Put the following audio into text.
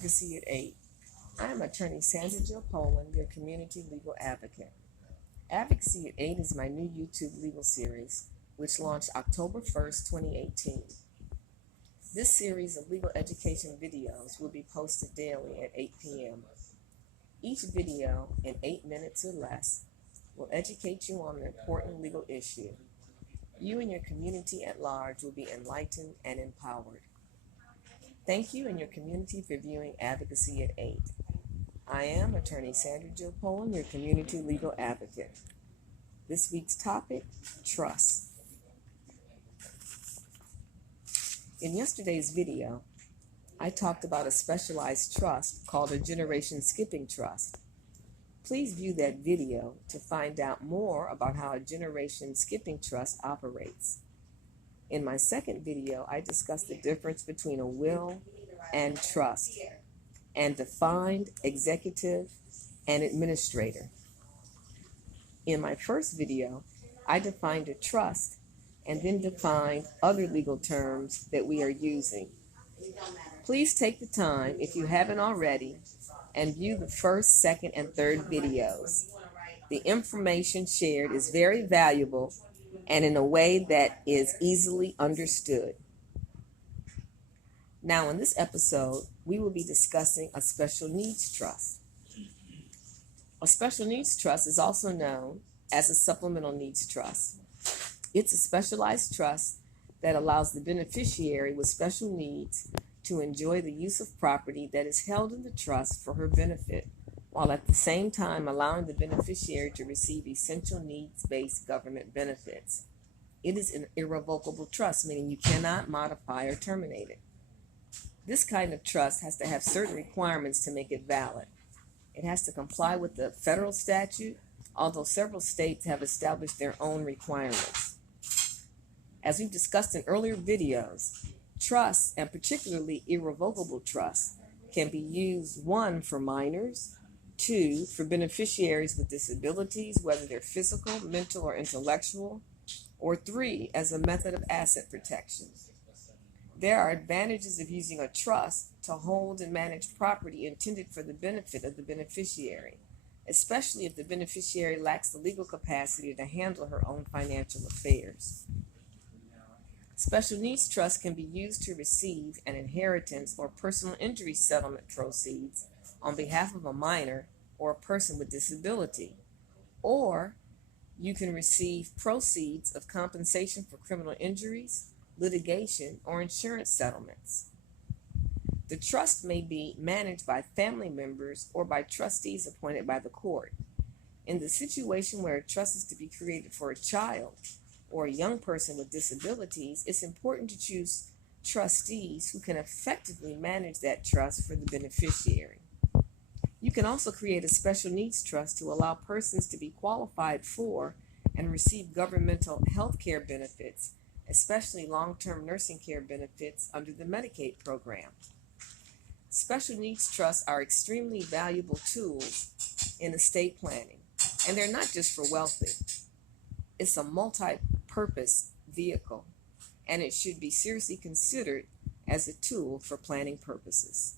Advocacy at 8. I am attorney Sandra Jill Poland, your community legal advocate. Advocacy at 8 is my new YouTube legal series, which launched October 1st, 2018. This series of legal education videos will be posted daily at 8 p.m. Each video, in 8 minutes or less, will educate you on an important legal issue. You and your community at large will be enlightened and empowered. Thank you and your community for viewing Advocacy at 8. I am attorney Sandra Jill Poland, your community legal advocate. This week's topic, trust. In yesterday's video, I talked about a specialized trust called a generation skipping trust. Please view that video to find out more about how a generation skipping trust operates. In my second video, I discussed the difference between a will and trust, and defined executive and administrator. In my first video, I defined a trust and then defined other legal terms that we are using. Please take the time, if you haven't already, and view the first, second, and third videos. The information shared is very valuable and in a way that is easily understood. Now, in this episode, we will be discussing a special needs trust. A special needs trust is also known as a supplemental needs trust. It's a specialized trust that allows the beneficiary with special needs to enjoy the use of property that is held in the trust for her benefit, while at the same time allowing the beneficiary to receive essential needs-based government benefits. It is an irrevocable trust, meaning you cannot modify or terminate it. This kind of trust has to have certain requirements to make it valid. It has to comply with the federal statute, although several states have established their own requirements. As we've discussed in earlier videos, trusts, and particularly irrevocable trusts, can be used, 1, for minors, 2, for beneficiaries with disabilities, whether they're physical, mental, or intellectual, or 3, as a method of asset protection. There are advantages of using a trust to hold and manage property intended for the benefit of the beneficiary, especially if the beneficiary lacks the legal capacity to handle her own financial affairs. Special needs trusts can be used to receive an inheritance or personal injury settlement proceeds on behalf of a minor or a person with disability, or you can receive proceeds of compensation for criminal injuries, litigation, or insurance settlements. The trust may be managed by family members or by trustees appointed by the court. In the situation where a trust is to be created for a child or a young person with disabilities, it's important to choose trustees who can effectively manage that trust for the beneficiary. You can also create a special needs trust to allow persons to be qualified for and receive governmental health care benefits, especially long-term nursing care benefits under the Medicaid program. Special needs trusts are extremely valuable tools in estate planning, and they're not just for wealthy. It's a multi-purpose vehicle, and it should be seriously considered as a tool for planning purposes.